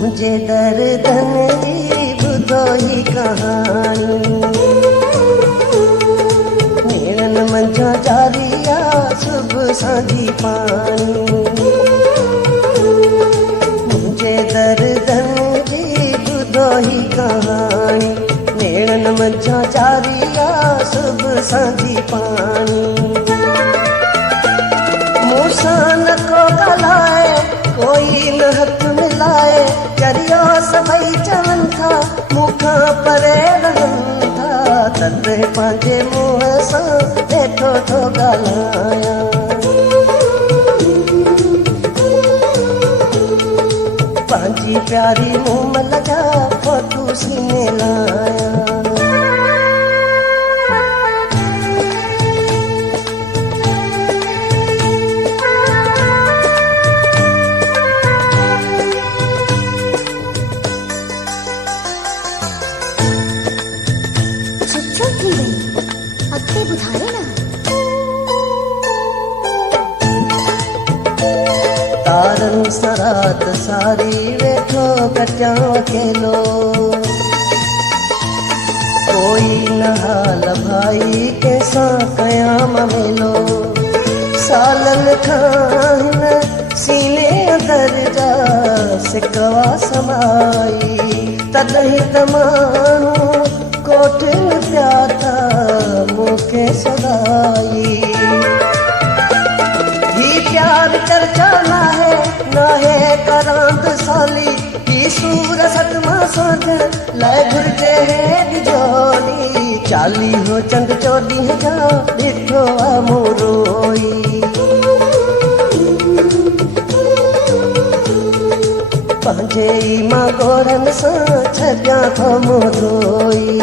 मुझे दर्दन जी बुधो ही कहानी नेरन मंझा जारिया सुबह सांझी पानी मुझे दर्दन जी बुधो ही कहानी नेरन मंझा जारिया सुबह सांझी पानी मूसा न को गलाए कोई न हथ मिलाए चरियो सभई चवन था मुखा परे रहन था तते पंहिंजे मुंह सां वेठो थो ॻाल्हायां पंहिंजी प्यारी मूमल जा फोटू सीने लाया तारन सरात सारी वेठो कटिया अकेलो कोई न हाल भाई कैसा कयाम मेलो सालन खान सीने अंदर जा सिकवा समाई तदही तमानू कोठ पिया था मूंखे सदाई प्यार चर्चा ना है करांत साली की सूर सतमा सोझ लय घुर्जे है बिजोली चाली हो चंद चोडी जा ॾिठो आ मोरोई पंहिंजे ई मां गोरन सां छॾियां थो मोरोई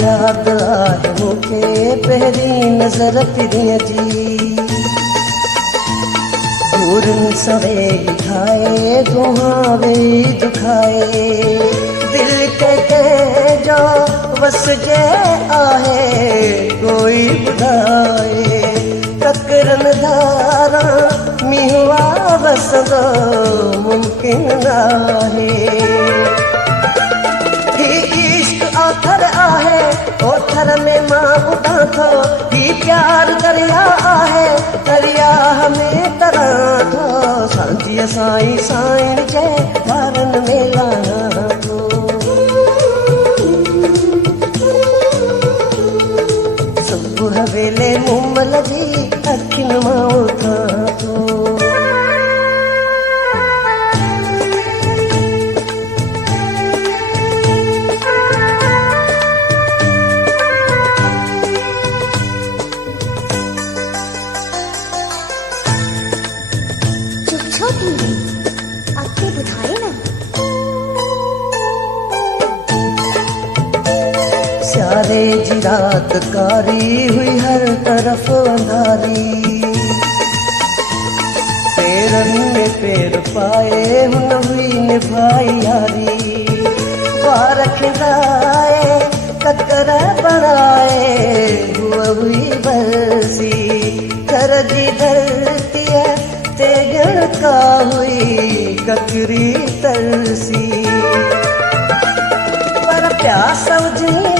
याद आहे मूंखे पहिरीं नज़र फिरीअ जी दूरनि सवे खाए दुहावे दुखाए दिल के कंहिंजो वसजे आहे कोई ॿुधाए तकरन धारा मींहुं वसंदो मुमकिन नाहे आखर आहे ओथर में मां उॾां थो ही प्यार दरिया आहे दरिया में तरां थो सांझीअ साईं साईं जे वारनि में लाहां थो सुबुह वेले मूमल जी अखियुनि मां उथां थो स्यारे जी रात कारी हुई हर तरफ अंधारी पेरनि में पेर पाए हुन हुई निभाई यारी वार खिंदाए ककर बणाए हुआ हुई बरसी घर जी धरतीअ ते ॻणका हुई ककरी तरसी प्यास समझनी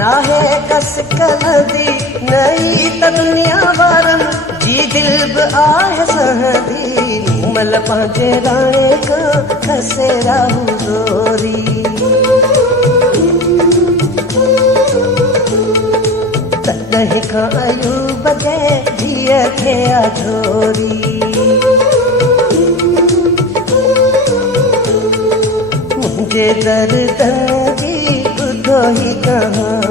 ना है कस कलंदी नई त दुनिया वारन जी दिल बि आहे सहंदी मूमल पंहिंजे राणे खां खसे राहू दोरी तॾहिं खां अयूब बजे धीअ खे आढोरी मुंहिंजे दर्दनि जी ॿुधो ई कहाणी